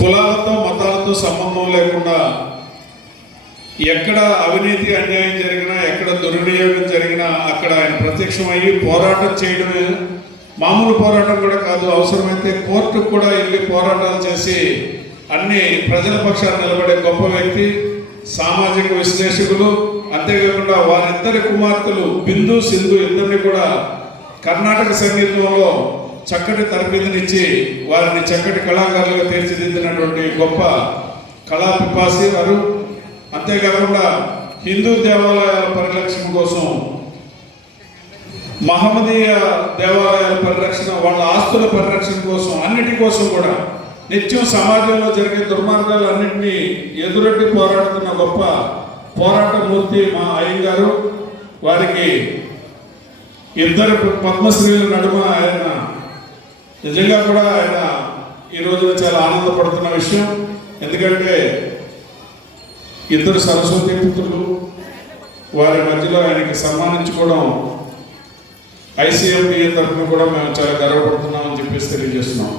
కులాలతో మతాలతో సంబంధం లేకుండా ఎక్కడ అవినీతి అన్యాయం జరిగినా, ఎక్కడ దుర్వినియోగం జరిగినా అక్కడ ఆయన ప్రత్యక్షమయ్యి పోరాటం చేయడమే. మామూలు పోరాటం కూడా కాదు, అవసరమైతే కోర్టుకు కూడా వెళ్ళి పోరాటాలు చేసి అన్ని ప్రజల పక్షాన్ని నిలబడే గొప్ప వ్యక్తి, సామాజిక విశ్లేషకులు. అంతేకాకుండా వారిద్దరి కుమార్తెలు బిందు, సింధు ఇద్దరిని కూడా కర్ణాటక సంగీతంలో చక్కటి తరబేతినిచ్చి వారిని చక్కటి కళాకారులుగా తీర్చిదిద్దినటువంటి గొప్ప కళా పిపాసి వారు. అంతేకాకుండా హిందూ దేవాలయాల పరిరక్షణ కోసం, మహమ్మదీయ దేవాలయాల పరిరక్షణ, వాళ్ళ ఆస్తుల పరిరక్షణ కోసం, అన్నిటి కోసం కూడా నిత్యం సమాజంలో జరిగే దుర్మార్గాలు అన్నింటినీ ఎదురొడ్డి పోరాడుతున్న గొప్ప పోరాటమూర్తి మా అయ్యంగారు. వారికి ఇద్దరు పద్మశ్రీల నడుమ ఆయన నిజంగా కూడా ఆయన ఈ రోజున చాలా ఆనందపడుతున్న విషయం. ఎందుకంటే ఇద్దరు సరస్వతి పుత్రులు, వారి మధ్యలో ఆయనకి సన్మానించుకోవడం ICMDA తరఫున కూడా మేము చాలా గర్వపడుతున్నామని చెప్పేసి తెలియజేస్తున్నాం.